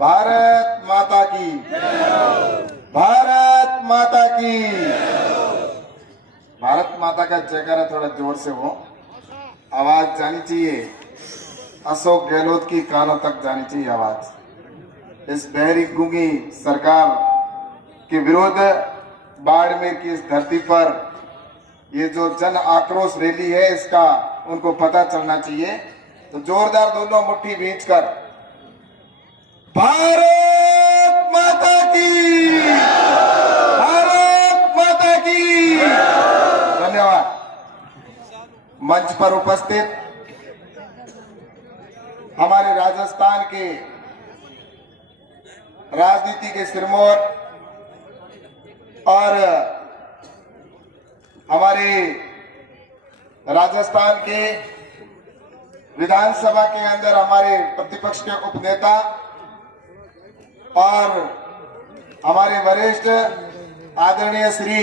भारत माता की, भारत माता की। भारत माता का जयकारा थोड़ा जोर से हो, आवाज जानी चाहिए, अशोक गहलोत की कानों तक जानी चाहिए आवाज। इस बहरी गूंगी सरकार के विरोध बाड़मेर की इस धरती पर ये जो जन आक्रोश रैली है, इसका उनको पता चलना चाहिए। तो जोरदार दोनों मुट्ठी भींचकर भारत माता की, भारत माता की। धन्यवाद। मंच पर उपस्थित हमारे राजस्थान के राजनीति के सिरमौर और हमारे राजस्थान के विधानसभा के अंदर हमारे प्रतिपक्ष के उपनेता और हमारे वरिष्ठ आदरणीय श्री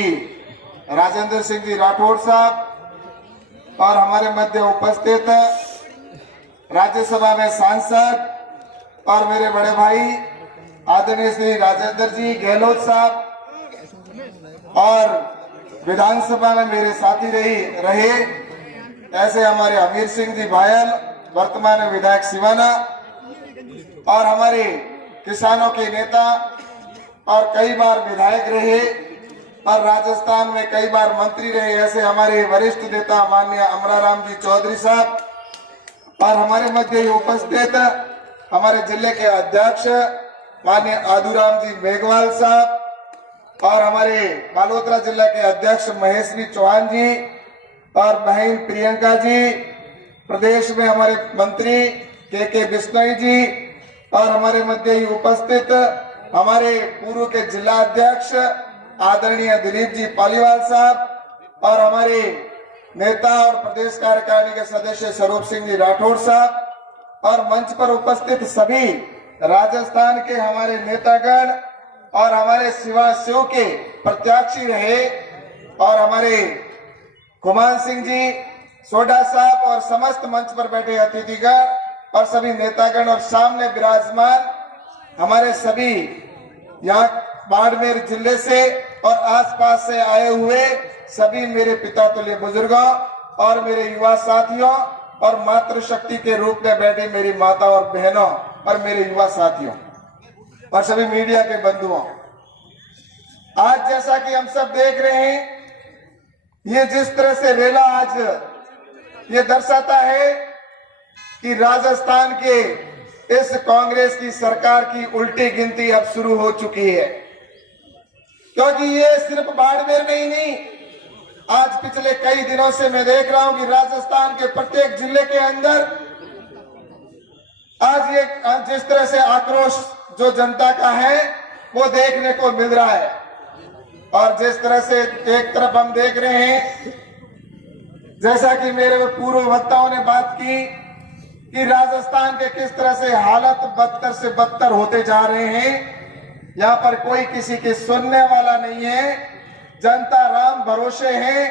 राजेंद्र सिंह जी राठौड़ साहब और हमारे मध्य उपस्थित राज्यसभा में सांसद और मेरे बड़े भाई आदरणीय श्री राजेंद्र जी गहलोत साहब और विधानसभा में मेरे साथी रहे ऐसे हमारे अमीर सिंह जी भायल, वर्तमान में विधायक सिवाना, और हमारे किसानों के नेता और कई बार विधायक रहे और राजस्थान में कई बार मंत्री रहे ऐसे हमारे वरिष्ठ नेता माननीय अमराराम जी चौधरी साहब, और हमारे मध्य ही उपस्थित हमारे जिले के अध्यक्ष माननीय आदूराम जी मेघवाल साहब और हमारे बालोतरा जिला के अध्यक्ष महेश्वरी चौहान जी और बहन प्रियंका जी, प्रदेश में हमारे मंत्री के बिश्नोई जी, और हमारे मध्य ही उपस्थित हमारे पूर्व के जिला अध्यक्ष आदरणीय दिलीप जी पालीवाल साहब और हमारे नेता और प्रदेश कार्यकारिणी के सदस्य स्वरूप सिंह जी राठौड़ साहब और मंच पर उपस्थित सभी राजस्थान के हमारे नेतागण और हमारे शिव के प्रत्याशी रहे और हमारे कुमान सिंह जी सोडा साहब और समस्त मंच पर बैठे अतिथिगण और सभी नेतागण और सामने विराजमान हमारे सभी यहाँ बाड़मेर जिले से और आसपास से आए हुए सभी मेरे पिता तुल्य बुजुर्गों और मेरे युवा साथियों और मातृशक्ति के रूप में बैठे मेरी माता और बहनों और मेरे युवा साथियों और सभी मीडिया के बंधुओं, आज जैसा कि हम सब देख रहे हैं, ये जिस तरह से रेला आज ये दर्शाता है कि राजस्थान के इस कांग्रेस की सरकार की उल्टी गिनती अब शुरू हो चुकी है। क्योंकि ये सिर्फ बाड़मेर में ही नहीं, आज पिछले कई दिनों से मैं देख रहा हूं कि राजस्थान के प्रत्येक जिले के अंदर आज ये जिस तरह से आक्रोश जो जनता का है वो देखने को मिल रहा है। और जिस तरह से एक तरफ हम देख रहे हैं, जैसा कि मेरे पूर्व वक्ताओं ने बात की कि राजस्थान के किस तरह से हालत बदतर से बदतर होते जा रहे हैं, यहाँ पर कोई किसी की सुनने वाला नहीं है। जनता राम भरोसे है,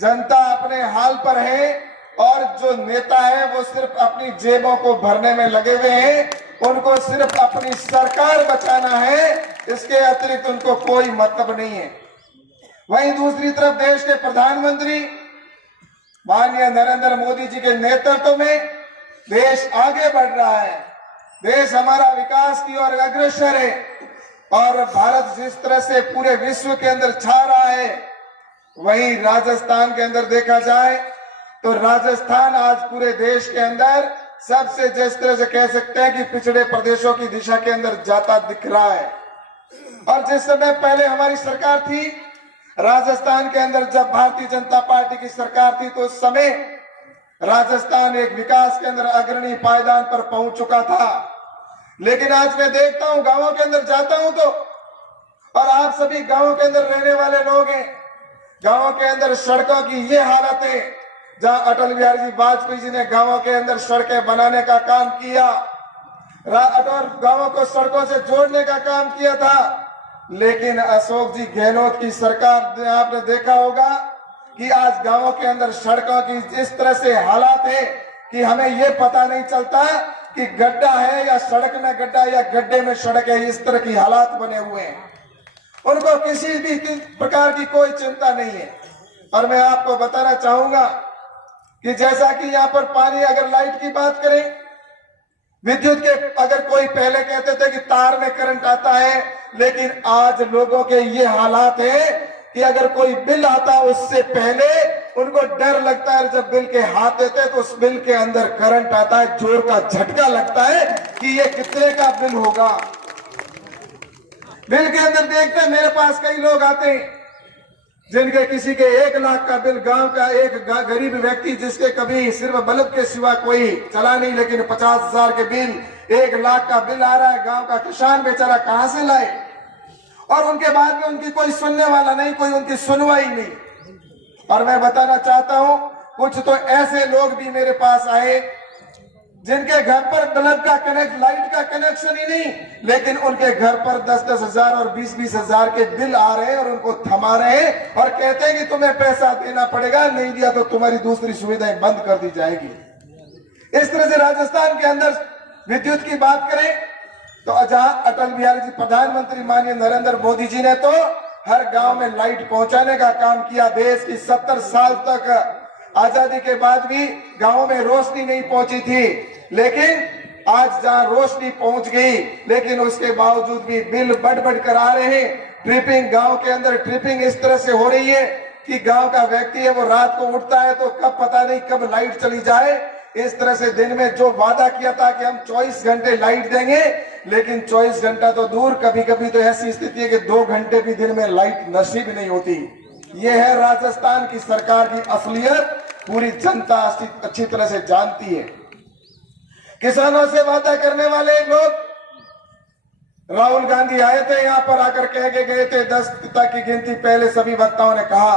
जनता अपने हाल पर है और जो नेता है वो सिर्फ अपनी जेबों को भरने में लगे हुए हैं, उनको सिर्फ अपनी सरकार बचाना है, इसके अतिरिक्त उनको कोई मतलब नहीं है। वहीं दूसरी तरफ देश के प्रधानमंत्री माननीय नरेंद्र मोदी जी के नेतृत्व में देश आगे बढ़ रहा है, देश हमारा विकास की ओर अग्रसर है और भारत जिस तरह से पूरे विश्व के अंदर छा रहा है, वहीं राजस्थान के अंदर देखा जाए तो राजस्थान आज पूरे देश के अंदर सबसे जिस तरह से कह सकते हैं कि पिछड़े प्रदेशों की दिशा के अंदर जाता दिख रहा है। और जिस समय पहले हमारी सरकार थी राजस्थान के अंदर, जब भारतीय जनता पार्टी की सरकार थी, तो उस समय राजस्थान एक विकास के अंदर अग्रणी पायदान पर पहुंच चुका था। लेकिन आज मैं देखता हूं, गांवों के अंदर जाता हूं तो, और आप सभी गांवों के अंदर रहने वाले लोग हैं, गांवों के अंदर सड़कों की ये हालत है, जहां अटल बिहारी जी वाजपेयी जी ने गांवों के अंदर सड़कें बनाने का काम किया, गांवों को सड़कों से जोड़ने का काम किया था, लेकिन अशोक जी गहलोत की सरकार आपने देखा होगा कि आज गांवों के अंदर सड़कों की इस तरह से हालात है कि हमें ये पता नहीं चलता कि गड्ढा है या सड़क में गड्ढा या गड्ढे में सड़क है, इस तरह की हालात बने हुए हैं। उनको किसी भी प्रकार की कोई चिंता नहीं है। और मैं आपको बताना चाहूंगा कि जैसा कि यहाँ पर पानी, अगर लाइट की बात करें, विद्युत के, अगर कोई पहले कहते थे कि तार में करंट आता है, लेकिन आज लोगों के ये हालात है कि अगर कोई बिल आता उससे पहले उनको डर लगता है, जब बिल के हाथ देते हैं तो उस बिल के अंदर करंट आता है, जोर का झटका लगता है कि ये कितने का बिल होगा। बिल के अंदर देखते हैं, मेरे पास कई लोग आते हैं जिनके किसी के 1 लाख का बिल, गांव का एक गरीब व्यक्ति जिसके कभी सिर्फ बल्ब के सिवा कोई चला नहीं, लेकिन 50,000 के बिल, 1 लाख का बिल आ रहा है। गांव का किसान बेचारा कहां से लाए? और उनके बाद में उनकी कोई सुनने वाला नहीं, कोई उनकी सुनवाई नहीं। और मैं बताना चाहता हूं, कुछ तो ऐसे लोग भी मेरे पास आए जिनके घर पर बल्ब का लाइट का कनेक्शन ही नहीं, लेकिन उनके घर पर 10-10 हजार और 20-20 हजार के बिल आ रहे हैं और उनको थमा रहे हैं और कहते हैं कि तुम्हें पैसा देना पड़ेगा, नहीं दिया तो तुम्हारी दूसरी सुविधाएं बंद कर दी जाएगी। इस तरह से राजस्थान के अंदर विद्युत की बात करें तो जहां अटल बिहारी जी प्रधानमंत्री माननीय नरेंद्र मोदी जी ने तो हर गांव में लाइट पहुंचाने का काम किया। देश की 70 साल तक आजादी के बाद भी गांवों में रोशनी नहीं पहुंची थी, लेकिन आज जहां रोशनी पहुंच गई, लेकिन उसके बावजूद भी बिल बढ़ कर आ रहे हैं। ट्रिपिंग, गांव के अंदर ट्रिपिंग इस तरह से हो रही है कि गांव का व्यक्ति है वो रात को उठता है तो कब पता नहीं कब लाइट चली जाए। इस तरह से दिन में जो वादा किया था कि हम 24 घंटे लाइट देंगे, लेकिन 24 घंटा तो दूर, कभी कभी तो ऐसी स्थिति है कि 2 घंटे भी दिन में लाइट नसीब नहीं होती। ये है राजस्थान की सरकार की असलियत, पूरी जनता अच्छी तरह से जानती है। किसानों से वादा करने वाले लोग, राहुल गांधी आए थे यहां पर, आकर कह के गए थे 10 तक की गिनती, पहले सभी वक्ताओं ने कहा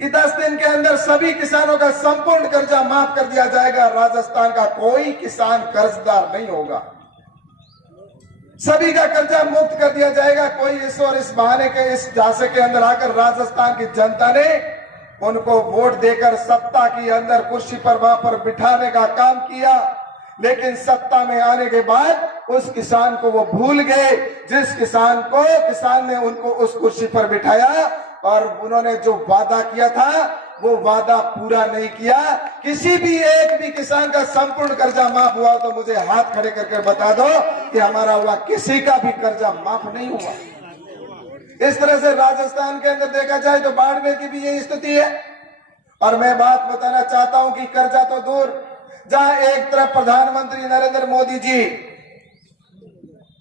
कि 10 दिन के अंदर सभी किसानों का संपूर्ण कर्जा माफ कर दिया जाएगा। राजस्थान का कोई किसान कर्जदार नहीं होगा, सभी का कर्जा मुक्त कर दिया जाएगा। कोई इस बहाने के, इस झांसे के अंदर आकर राजस्थान की जनता ने उनको वोट देकर सत्ता की अंदर कुर्सी पर वहां पर बिठाने का काम किया, लेकिन सत्ता में आने के बाद उस किसान को वो भूल गए, जिस किसान ने उनको उस कुर्सी पर बिठाया और उन्होंने जो वादा किया था वो वादा पूरा नहीं किया। किसी भी एक भी किसान का संपूर्ण कर्जा माफ हुआ तो मुझे हाथ खड़े करके बता दो कि हमारा हुआ, किसी का भी कर्जा माफ नहीं हुआ। इस तरह से राजस्थान के अंदर देखा जाए तो बाड़मेर की भी यही स्थिति है। और मैं बात बताना चाहता हूं कि कर्जा तो दूर, जहां एक तरफ प्रधानमंत्री नरेंद्र मोदी जी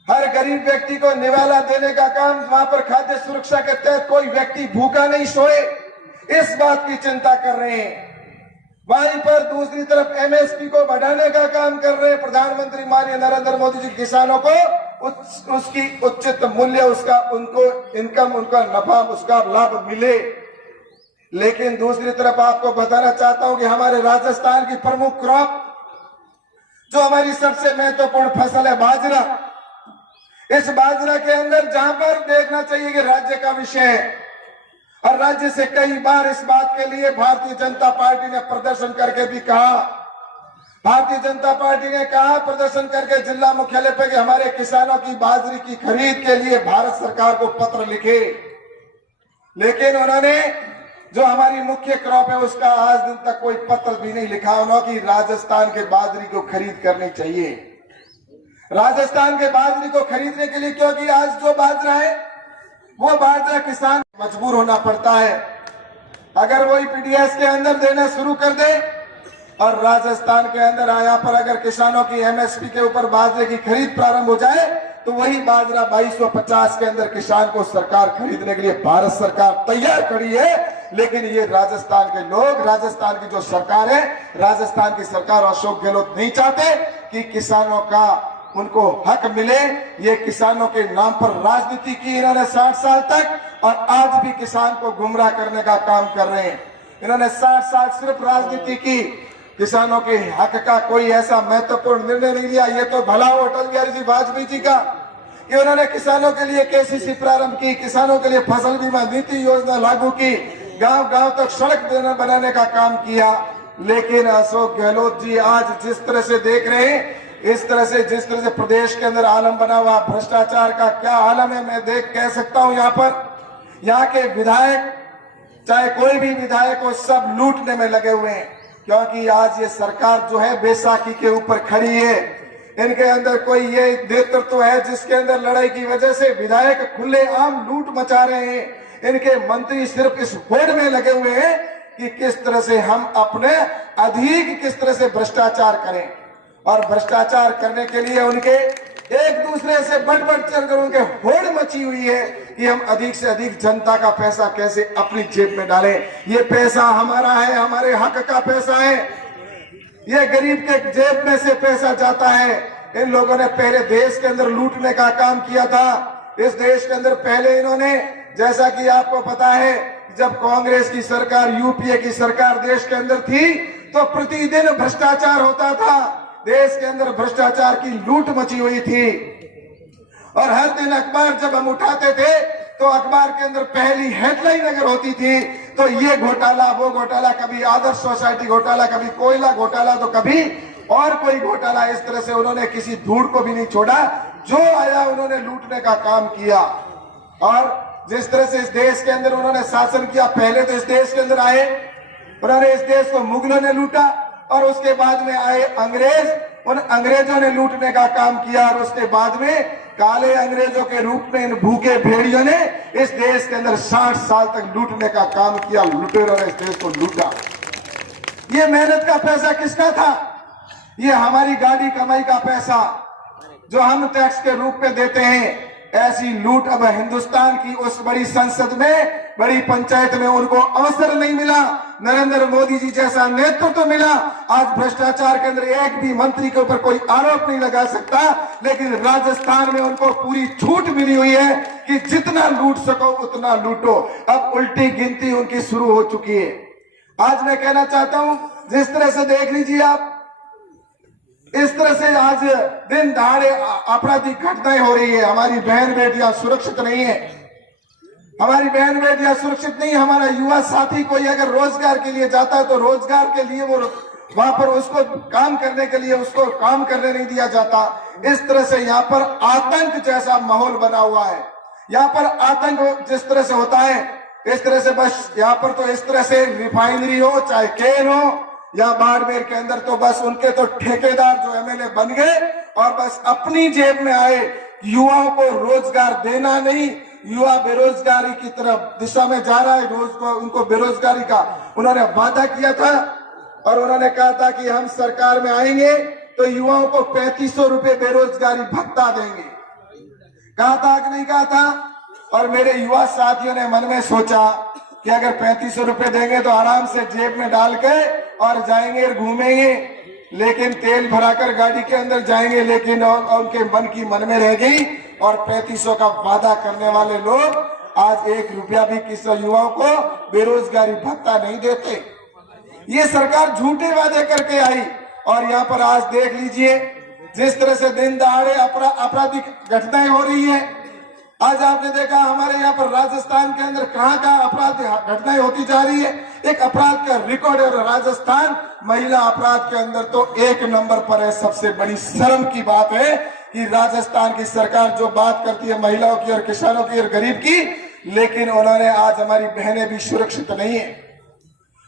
हर गरीब व्यक्ति को निवाला देने का काम, वहां पर खाद्य सुरक्षा के तहत कोई व्यक्ति भूखा नहीं सोए, इस बात की चिंता कर रहे हैं। वहीं पर दूसरी तरफ एमएसपी को बढ़ाने का काम कर रहे हैं प्रधानमंत्री माननीय नरेंद्र मोदी जी। किसानों को उसकी उचित मूल्य, उसका उनको इनकम, उनका नफा, उसका लाभ मिले। लेकिन दूसरी तरफ आपको बताना चाहता हूं कि हमारे राजस्थान की प्रमुख क्रॉप, जो हमारी सबसे महत्वपूर्ण फसल है बाजरा, इस बाजरा के अंदर जहां पर देखना चाहिए कि राज्य का विषय है, और राज्य से कई बार इस बात के लिए भारतीय जनता पार्टी ने प्रदर्शन करके भी कहा, भारतीय जनता पार्टी ने कहा प्रदर्शन करके जिला मुख्यालय पे कि हमारे किसानों की बाजरे की खरीद के लिए भारत सरकार को पत्र लिखे, लेकिन उन्होंने जो हमारी मुख्य क्रॉप है उसका आज दिन तक कोई पत्र भी नहीं लिखा उन्होंने कि राजस्थान के बाजरे को खरीद करनी चाहिए। राजस्थान के बाजरे को खरीदने के लिए, क्योंकि आज जो बाजरा है वो बाजरा किसान मजबूर होना पड़ता है। अगर वही पीडीएस के अंदर देना शुरू कर दे और राजस्थान के अंदर यहाँ पर अगर किसानों की एमएसपी के ऊपर बाजरे की खरीद प्रारंभ हो जाए तो वही बाजरा 2250 के अंदर किसान को सरकार खरीदने के लिए भारत सरकार तैयार खड़ी है। लेकिन ये राजस्थान के लोग, राजस्थान की जो सरकार है, राजस्थान की सरकार अशोक गहलोत नहीं चाहते कि किसानों का उनको हक मिले। ये किसानों के नाम पर राजनीति की इन्होंने 60 साल तक, और आज भी किसान को गुमराह करने का काम कर रहे हैं। इन्होंने 60 साल सिर्फ राजनीति की, किसानों के हक का कोई ऐसा महत्वपूर्ण निर्णय नहीं लिया। ये तो भला हो अटल बिहारी जी वाजपेयी जी का कि उन्होंने किसानों के लिए केसीसी प्रारंभ की, किसानों के लिए फसल बीमा नीति योजना लागू की, गांव गांव तक सड़क बनाने का काम किया। लेकिन अशोक गहलोत जी आज जिस तरह से देख रहे हैं, इस तरह से जिस तरह से प्रदेश के अंदर आलम बना हुआ भ्रष्टाचार का क्या आलम है, मैं देख कह सकता हूं यहाँ के विधायक, चाहे कोई भी विधायक हो, सब लूटने में लगे हुए हैं। क्योंकि आज ये सरकार जो है बैसाखी के ऊपर खड़ी है। इनके अंदर कोई ये नेतृत्व है जिसके अंदर लड़ाई की वजह से विधायक खुलेआम लूट मचा रहे हैं। इनके मंत्री सिर्फ इस होड़ में लगे हुए हैं कि किस तरह से हम अपने अधिक किस तरह से भ्रष्टाचार करें, और भ्रष्टाचार करने के लिए उनके एक दूसरे से बढ़ चढ़कर उनके होड़ मची हुई है कि हम अधिक से अधिक जनता का पैसा कैसे अपनी जेब में डालें। ये पैसा हमारा है, हमारे हक का पैसा है, ये गरीब के जेब में से पैसा जाता है। इन लोगों ने पहले देश के अंदर लूटने का काम किया था। इस देश के अंदर पहले इन्होंने, जैसा कि आपको पता है, जब कांग्रेस की सरकार, यूपीए की सरकार देश के अंदर थी तो प्रतिदिन भ्रष्टाचार होता था। देश के अंदर भ्रष्टाचार की लूट मची हुई थी और हर दिन अखबार जब हम उठाते थे तो अखबार के अंदर पहली हेडलाइन अगर होती थी तो ये घोटाला, वो घोटाला, कभी आदर्श सोसाइटी घोटाला, कभी कोयला घोटाला, तो कभी और कोई घोटाला। इस तरह से उन्होंने किसी धूड़ को भी नहीं छोड़ा, जो आया उन्होंने लूटने का काम किया। और जिस तरह से इस देश के अंदर उन्होंने शासन किया, पहले तो इस देश के अंदर आए, उन्होंने इस देश को मुगलों ने लूटा और उसके बाद में आए अंग्रेज, उन अंग्रेजों ने लूटने का काम किया और उसके बाद में काले अंग्रेजों के रूप में इन भूखे भेड़ियों ने इस देश के अंदर 60 साल तक लूटने का काम किया। लुटेरों ने इस देश को लूटा। ये मेहनत का पैसा किसका था? ये हमारी गाड़ी कमाई का पैसा जो हम टैक्स के रूप में देते हैं। ऐसी लूट अब हिंदुस्तान की उस बड़ी संसद में, बड़ी पंचायत में उनको अवसर नहीं मिला। नरेंद्र मोदी जी जैसा नेतृत्व मिला। आज भ्रष्टाचार के अंदर एक भी मंत्री के ऊपर कोई आरोप नहीं लगा सकता, लेकिन राजस्थान में उनको पूरी छूट मिली हुई है कि जितना लूट सको उतना लूटो। अब उल्टी गिनती उनकी शुरू हो चुकी है। आज मैं कहना चाहता हूं, जिस तरह से देख लीजिए आप, इस तरह से आज दिन दहाड़े आपराधिक घटनाएं हो रही है। हमारी बहन बेटियां सुरक्षित नहीं है, हमारी बहन बेटियां सुरक्षित नहीं। हमारा युवा साथी कोई अगर रोजगार के लिए जाता है तो रोजगार के लिए वो वहां पर उसको काम करने के लिए उसको काम करने नहीं दिया जाता। इस तरह से यहाँ पर आतंक जैसा माहौल बना हुआ है। यहाँ पर आतंक जिस तरह से होता है, इस तरह से बस यहाँ पर तो इस तरह से रिफाइनरी हो, चाहे केन हो या बाड़मेर के अंदर, तो बस उनके तो ठेकेदार जो एमएलए बन गए और बस अपनी जेब में आए। युवाओं को रोजगार देना नहीं, युवा बेरोजगारी की तरफ दिशा में जा रहा है। उनको बेरोजगारी का उन्होंने वादा किया था और उन्होंने कहा था कि हम सरकार में आएंगे तो युवाओं को 3500 रुपए बेरोजगारी भत्ता देंगे। कहा था कि नहीं कहा था? और मेरे युवा साथियों ने मन में सोचा कि अगर 3500 रुपए देंगे तो आराम से जेब में डाल के और जाएंगे और घूमेंगे, लेकिन तेल भराकर गाड़ी के अंदर जाएंगे, लेकिन उनके मन की मन में रह गई। और 3500 का वादा करने वाले लोग आज 1 रुपया भी किसी युवाओं को बेरोजगारी भत्ता नहीं देते। ये सरकार झूठे वादे करके आई और यहाँ पर आज देख लीजिए जिस तरह से दिन दहाड़े आपराधिक घटनाएं हो रही है। आज आपने देखा हमारे यहाँ पर राजस्थान के अंदर कहाँ का अपराध घटनाएं होती जा रही है। एक अपराध का रिकॉर्ड है और राजस्थान महिला अपराध के अंदर तो 1 नंबर पर है। सबसे बड़ी शर्म की बात है कि राजस्थान की सरकार जो बात करती है महिलाओं की और किसानों की और गरीब की, लेकिन उन्होंने आज हमारी बहनें भी सुरक्षित नहीं है।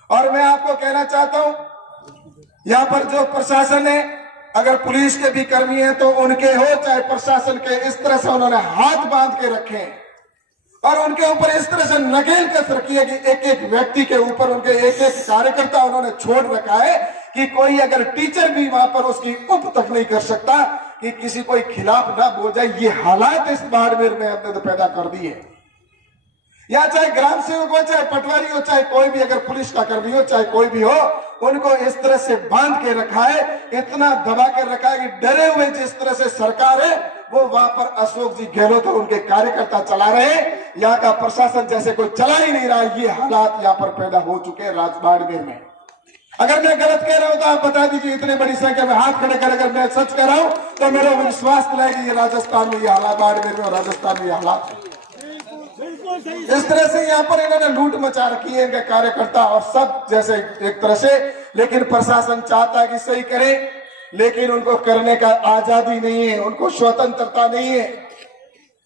और मैं आपको कहना चाहता हूं, यहाँ पर जो प्रशासन है, अगर पुलिस के भी कर्मी हैं तो उनके हो चाहे प्रशासन के, इस तरह से उन्होंने हाथ बांध के रखे हैं और उनके ऊपर इस तरह से नकेल कस रखी है कि एक एक व्यक्ति के ऊपर उनके एक एक कार्यकर्ता उन्होंने छोड़ रखा है कि कोई अगर टीचर भी वहां पर उसकी उप तक नहीं कर सकता कि किसी कोई खिलाफ ना बोल जाए। ये हालात इस बाड़मेर में हमने पैदा कर दी है। या चाहे ग्राम सेवक हो, चाहे पटवारी हो, चाहे कोई भी अगर पुलिस का कर्मी हो, चाहे कोई भी हो, उनको इस तरह से बांध के रखा है, इतना दबा के रखा है कि डरे हुए जिस तरह से सरकार है वो वहां पर अशोक जी गहलोत और उनके कार्यकर्ता चला रहे हैं। यहाँ का प्रशासन जैसे कोई चला ही नहीं रहा। ये हालात यहाँ पर पैदा हो चुके हैं बाड़मेर में। अगर मैं गलत कह रहा हूं तो आप बता दीजिए। इतने बड़ी संख्या में हाथ खड़े कर, अगर मैं सच कह रहा हूं तो मेरा विश्वास दिलाएगी ये राजस्थान में ये हालात, बाड़मेर में और राजस्थान में ये हालात है। इस तरह से यहाँ पर इन्होंने लूट मचा रखी है इनके कार्यकर्ता और सब जैसे एक तरह से, लेकिन प्रशासन चाहता है कि सही करे। लेकिन उनको करने का आजादी नहीं है, उनको स्वतंत्रता नहीं है।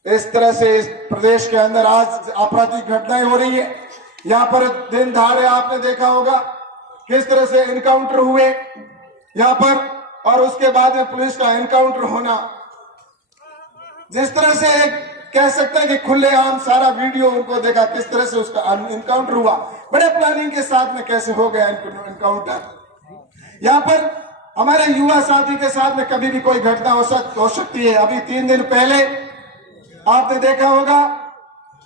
इस तरह से इस प्रदेश के अंदर आज आपराधिक घटनाएं हो रही है। यहाँ पर दिन दहाड़े आपने देखा होगा किस तरह से एनकाउंटर हुए यहाँ पर, और उसके बाद में पुलिस का एनकाउंटर होना, जिस तरह से कह सकते हैं कि खुलेआम सारा वीडियो उनको देखा किस तरह से उसका एनकाउंटर हुआ, बड़े प्लानिंग के साथ में कैसे हो गया एनकाउंटर। यहाँ पर हमारे युवा साथी के साथ में कभी भी कोई घटना हो सकती है। अभी 3 दिन पहले आपने देखा होगा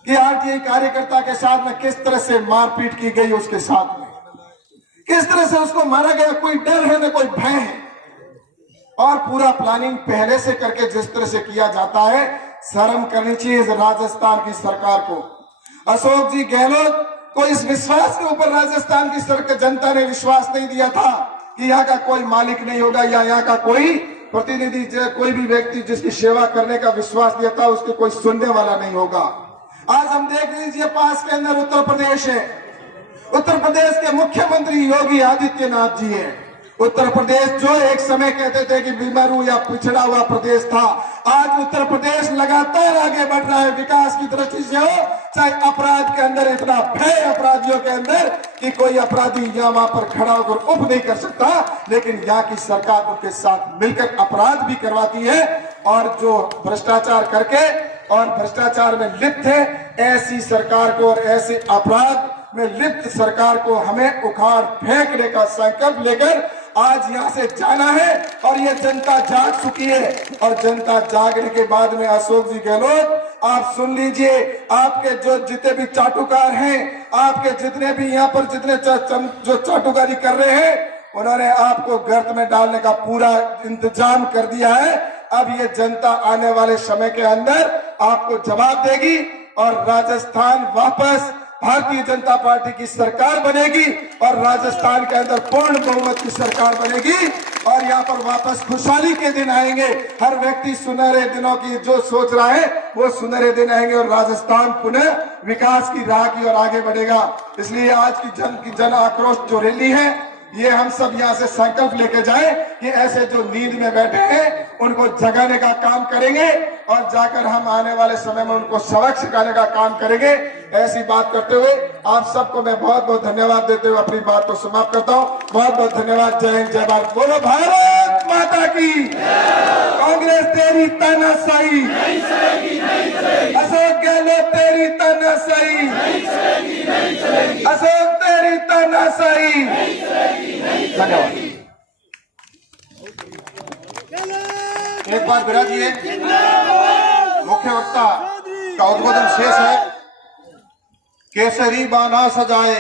कि आरटीआई कार्यकर्ता के साथ में किस तरह से मारपीट की गई, उसके साथ में किस तरह से उसको मारा गया। कोई डर है ना कोई भय है, और पूरा प्लानिंग पहले से करके जिस तरह से किया जाता है, शर्म करनी चाहिए राजस्थान की सरकार को। अशोक जी गहलोत को इस विश्वास के ऊपर राजस्थान की सरकार जनता ने विश्वास नहीं दिया था कि यहाँ का कोई मालिक नहीं होगा या यहाँ का कोई प्रतिनिधि, कोई भी व्यक्ति जिसकी सेवा करने का विश्वास दिया था उसके कोई सुनने वाला नहीं होगा। आज हम देख लीजिए पास के अंदर उत्तर प्रदेश है, उत्तर प्रदेश के मुख्यमंत्री योगी आदित्यनाथ जी हैं। उत्तर प्रदेश जो एक समय कहते थे कि बीमारू या पिछड़ा हुआ प्रदेश था, आज उत्तर प्रदेश लगातार आगे बढ़ रहा है विकास की दृष्टि से हो, चाहे अपराध के अंदर इतना भय अपराधियों के अंदर कि कोई अपराधी यहाँ वहां पर खड़ा होकर उप नहीं कर सकता, लेकिन यहाँ की सरकार उनके साथ मिलकर अपराध भी करवाती है। और जो भ्रष्टाचार करके और भ्रष्टाचार में लिप्त है, ऐसी सरकार को और ऐसे अपराध में लिप्त सरकार को हमें उखाड़ फेंकने का संकल्प लेकर आज यहाँ से जाना है। और ये जनता जाग चुकी है, और जनता जागने के बाद में अशोक जी गहलोत आप सुन लीजिए, आपके जो जितने भी चाटुकार हैं, आपके जितने भी यहाँ पर जितने जो चाटुकारी कर रहे हैं, उन्होंने आपको गर्त में डालने का पूरा इंतजाम कर दिया है। अब ये जनता आने वाले समय के अंदर आपको जवाब देगी, और राजस्थान वापस भारतीय जनता पार्टी की सरकार बनेगी, और राजस्थान के अंदर पूर्ण बहुमत की सरकार बनेगी, और यहाँ पर वापस खुशहाली के दिन आएंगे। हर व्यक्ति सुनहरे दिनों की जो सोच रहा है वो सुनहरे दिन आएंगे, और राजस्थान पुनः विकास की राह की ओर आगे बढ़ेगा। इसलिए आज की जन आक्रोश जो रैली है, ये हम सब यहाँ से संकल्प लेके जाए कि ऐसे जो नींद में बैठे हैं उनको जगाने का काम करेंगे, और जाकर हम आने वाले समय में उनको सबक सिखाने का काम करेंगे। ऐसी बात करते हुए आप सबको मैं बहुत बहुत धन्यवाद देते हुए अपनी बात को समाप्त करता हूँ। बहुत बहुत धन्यवाद। जय हिंद, जय भारत। बोलो भारत माता की। कांग्रेस तेरी तानाशाही, अशोक गहलोत तेरी तानाशाही, अशोक तेरी तानाशाही। धन्यवाद। एक बार विराजिए, मुख्य वक्ता का उद्बोधन शेष है। केसरी बाना सजाए